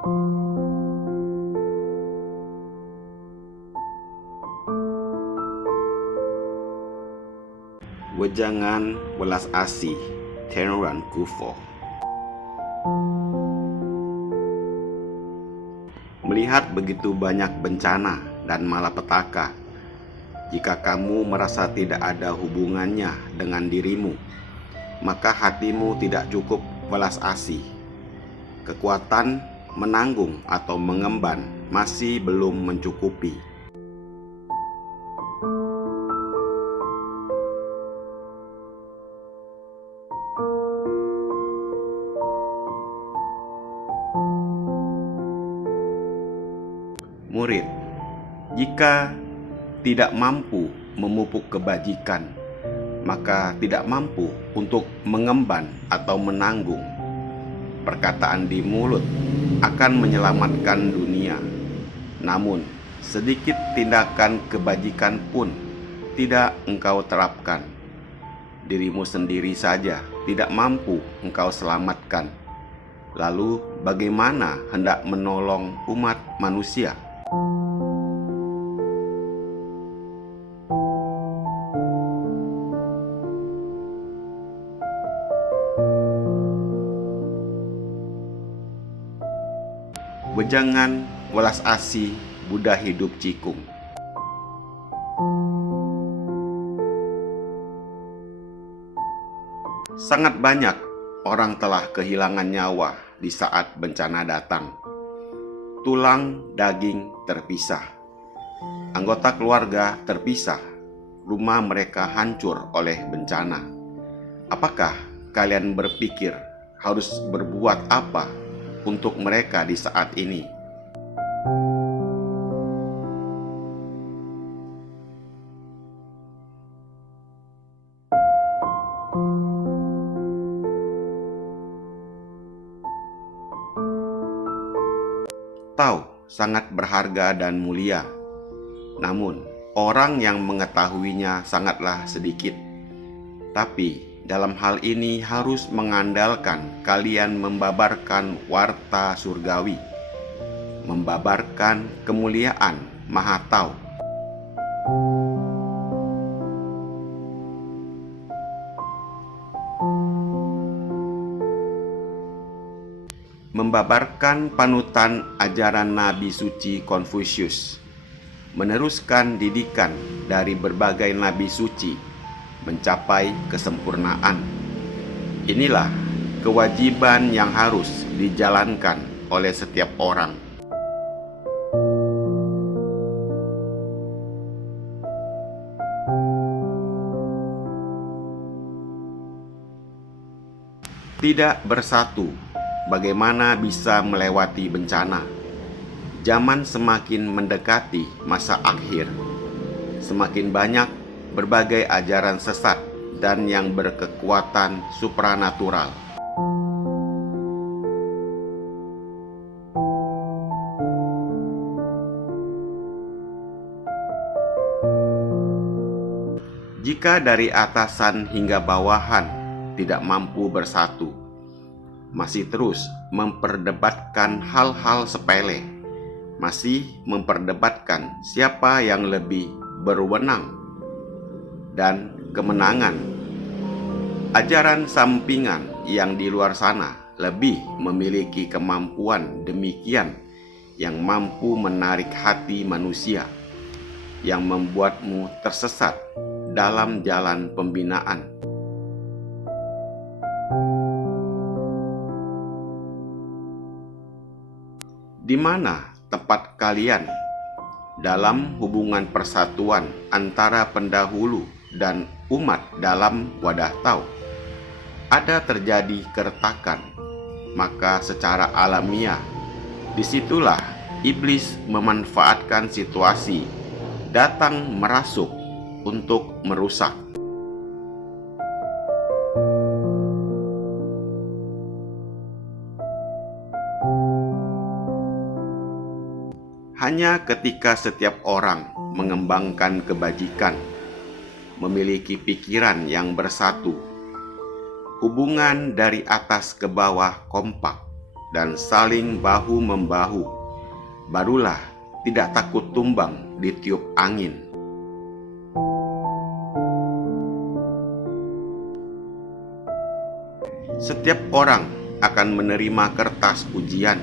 Wejangan welas asih Tenran Kufo. Melihat begitu banyak bencana dan malapetaka, jika kamu merasa tidak ada hubungannya dengan dirimu, maka hatimu tidak cukup welas asih. Kekuatan menanggung atau mengemban masih belum mencukupi. Murid, jika tidak mampu memupuk kebajikan, maka tidak mampu untuk mengemban atau menanggung. Perkataan di mulut akan menyelamatkan dunia, namun sedikit tindakan kebajikan pun tidak engkau terapkan. Dirimu sendiri saja tidak mampu engkau selamatkan. Lalu bagaimana hendak menolong umat manusia? Wejangan welas asih Buddha hidup Cikung. Sangat banyak orang telah kehilangan nyawa di saat bencana datang. Tulang daging terpisah, anggota keluarga terpisah, rumah mereka hancur oleh bencana. Apakah kalian berpikir harus berbuat apa untuk mereka di saat ini? Tahu sangat berharga dan mulia, namun orang yang mengetahuinya sangatlah sedikit. Tapi dalam hal ini harus mengandalkan kalian membabarkan warta surgawi, membabarkan kemuliaan Maha Tahu. Membabarkan panutan ajaran Nabi suci Konfusius, meneruskan didikan dari berbagai nabi suci, mencapai kesempurnaan. Inilah kewajiban yang harus dijalankan oleh setiap orang. Tidak bersatu, bagaimana bisa melewati bencana? Zaman semakin mendekati masa akhir. Semakin banyak berbagai ajaran sesat dan yang berkekuatan supranatural. Jika dari atasan hingga bawahan tidak mampu bersatu, masih terus memperdebatkan hal-hal sepele, masih memperdebatkan siapa yang lebih berwenang dan kemenangan. Ajaran sampingan yang di luar sana lebih memiliki kemampuan demikian yang mampu menarik hati manusia, yang membuatmu tersesat dalam jalan pembinaan. Di mana tempat kalian dalam hubungan persatuan antara pendahulu dan umat dalam wadah Tao? Ada terjadi keretakan, maka secara alamiah disitulah iblis memanfaatkan situasi, datang merasuk untuk merusak. Hanya ketika setiap orang mengembangkan kebajikan, memiliki pikiran yang bersatu, hubungan dari atas ke bawah kompak, dan saling bahu-membahu. Barulah tidak takut tumbang ditiup angin. Setiap orang akan menerima kertas ujian.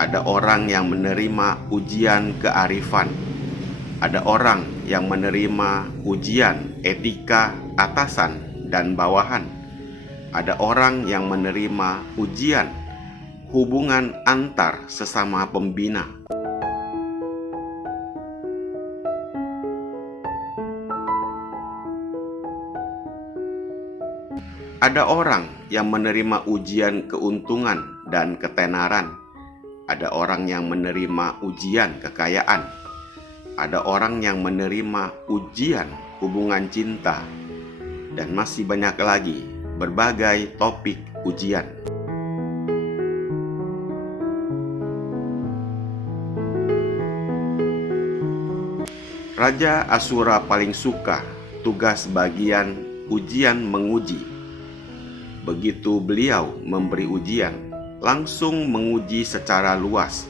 Ada orang yang menerima ujian kearifan. Ada orang yang menerima ujian etika atasan dan bawahan. Ada orang yang menerima ujian hubungan antar sesama pembina. Ada orang yang menerima ujian keuntungan dan ketenaran. Ada orang yang menerima ujian kekayaan. Ada orang yang menerima ujian hubungan cinta. Dan masih banyak lagi berbagai topik ujian. Raja Asura paling suka tugas bagian ujian menguji. Begitu beliau memberi ujian, langsung menguji secara luas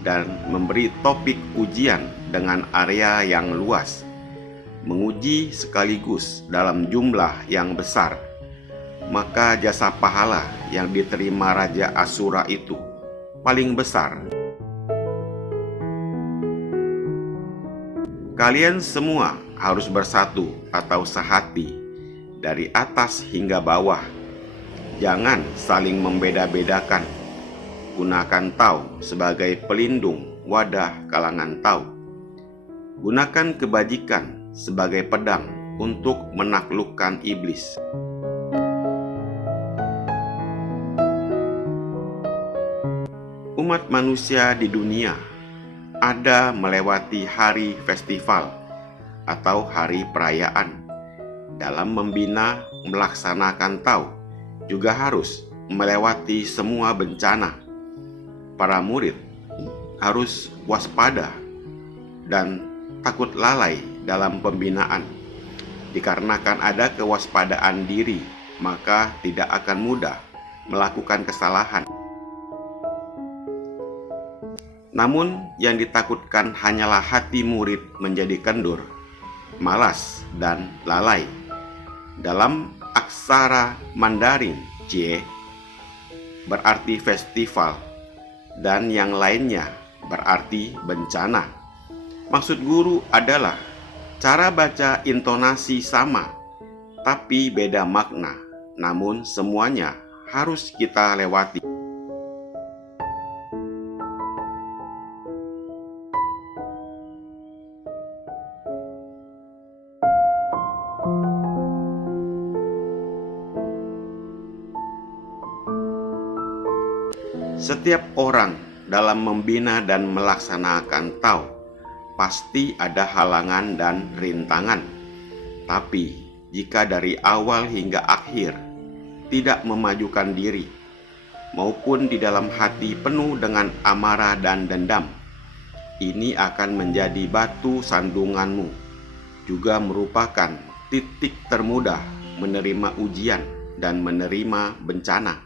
dan memberi topik ujian dengan area yang luas. Menguji sekaligus dalam jumlah yang besar. Maka jasa pahala yang diterima Raja Asura itu paling besar. Kalian semua harus bersatu atau sehati dari atas hingga bawah. Jangan saling membeda-bedakan. Gunakan Tao sebagai pelindung wadah kalangan Tao. Gunakan kebajikan sebagai pedang untuk menaklukkan iblis. Umat manusia di dunia ada melewati hari festival atau hari perayaan. Dalam membina melaksanakan Tao juga harus melewati semua bencana. Para murid harus waspada dan takut lalai dalam pembinaan. Dikarenakan ada kewaspadaan diri, maka tidak akan mudah melakukan kesalahan. Namun yang ditakutkan hanyalah hati murid menjadi kendur, malas, dan lalai. Dalam aksara Mandarin, Jie berarti festival, dan yang lainnya berarti bencana. Maksud guru adalah cara baca intonasi sama, tapi beda makna. Namun semuanya harus kita lewati. Setiap orang dalam membina dan melaksanakan Tao pasti ada halangan dan rintangan. Tapi jika dari awal hingga akhir tidak memajukan diri, maupun di dalam hati penuh dengan amarah dan dendam, ini akan menjadi batu sandunganmu. Juga merupakan titik termudah menerima ujian dan menerima bencana.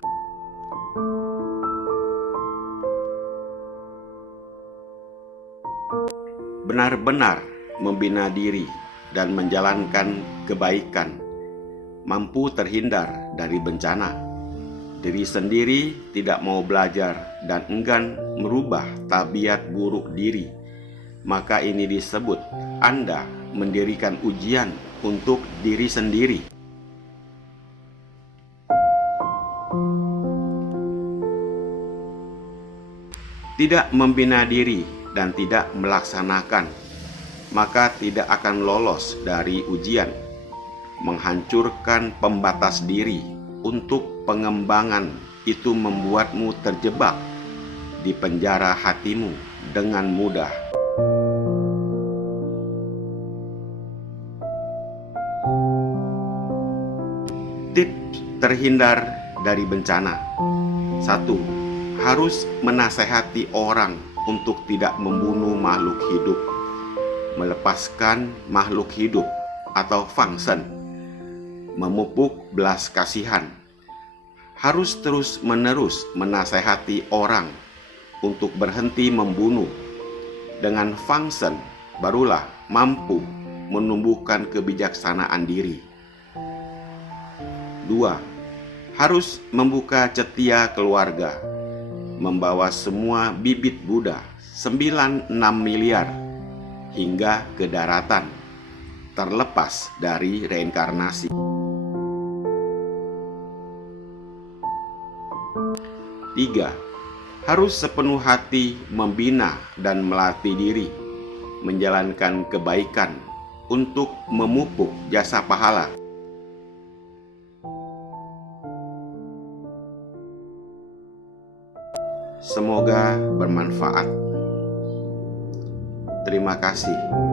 Benar-benar membina diri dan menjalankan kebaikan, mampu terhindar dari bencana. Diri sendiri tidak mau belajar dan enggan merubah tabiat buruk diri, maka ini disebut Anda mendirikan ujian untuk diri sendiri. Tidak membina diri dan tidak melaksanakan, maka tidak akan lolos dari ujian. Menghancurkan pembatas diri untuk pengembangan itu membuatmu terjebak di penjara hatimu dengan mudah. Tips terhindar dari bencana. 1. Harus menasehati orang untuk tidak membunuh makhluk hidup, melepaskan makhluk hidup atau fangsen, memupuk belas kasihan. harus terus-menerus menasehati orang untuk berhenti membunuh. Dengan function, barulah mampu menumbuhkan kebijaksanaan diri. 2. Harus membuka cetia keluarga, membawa semua bibit Buddha 96 miliar hingga ke daratan, terlepas dari reinkarnasi. 3. Harus sepenuh hati membina dan melatih diri, menjalankan kebaikan untuk memupuk jasa pahala. Semoga bermanfaat. Terima kasih.